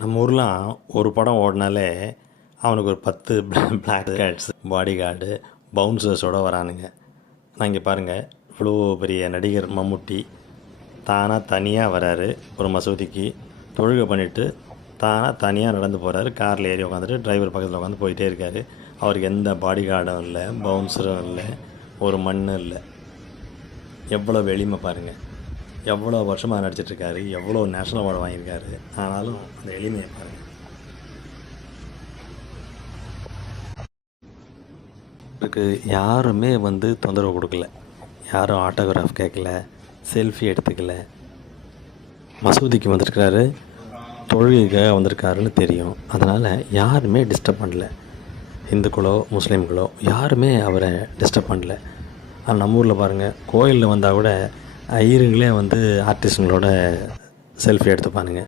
நம்ம ஊர்லாம் ஒரு படம் ஓடினாலே அவனுக்கு ஒரு பத்து பிளாக் கேட்ஸ் பாடி கார்டு பவுன்சர்ஸோடு வரானுங்க. நான் இங்கே பாருங்கள் இவ்வளோ பெரிய நடிகர் மம்முட்டி தானாக தனியாக வராரு ஒரு மசூதிக்கு. தொழுகை பண்ணிவிட்டு தானாக தனியாக நடந்து போகிறாரு காரில் ஏறி உட்காந்துட்டு டிரைவர் பக்கத்தில் உட்காந்து போயிட்டே இருக்காரு. அவருக்கு எந்த பாடி கார்டும் இல்லை பவுன்சரும் இல்லை ஒரு மண்ணும் இல்லை. எவ்வளோ வெளிமை பாருங்கள் எவ்வளோ வருஷமாக நடிச்சிட்ருக்காரு எவ்வளோ நேஷ்னல் அவார்டு வாங்கியிருக்காரு ஆனாலும் அந்த எளிமையை பாருங்கள் இவருக்கு யாருமே வந்து தொந்தரவு கொடுக்கல. யாரும் ஆட்டோகிராஃப் கேட்கல செல்ஃபி எடுத்துக்கல. மசூதிக்கு வந்திருக்கிறாரு தொழுகைக்காக வந்திருக்காருன்னு தெரியும். அதனால் யாருமே டிஸ்டர்ப் பண்ணல. இந்துக்களோ முஸ்லீம்களோ யாருமே அவரை டிஸ்டர்ப் பண்ணல. ஆனால் நம்ம ஊரில் பாருங்கள் கோயிலில் வந்தால் கூட ஐயருங்களே வந்து ஆர்டிஸ்ட்டுங்களோட செல்ஃபி எடுத்துப்பானுங்க.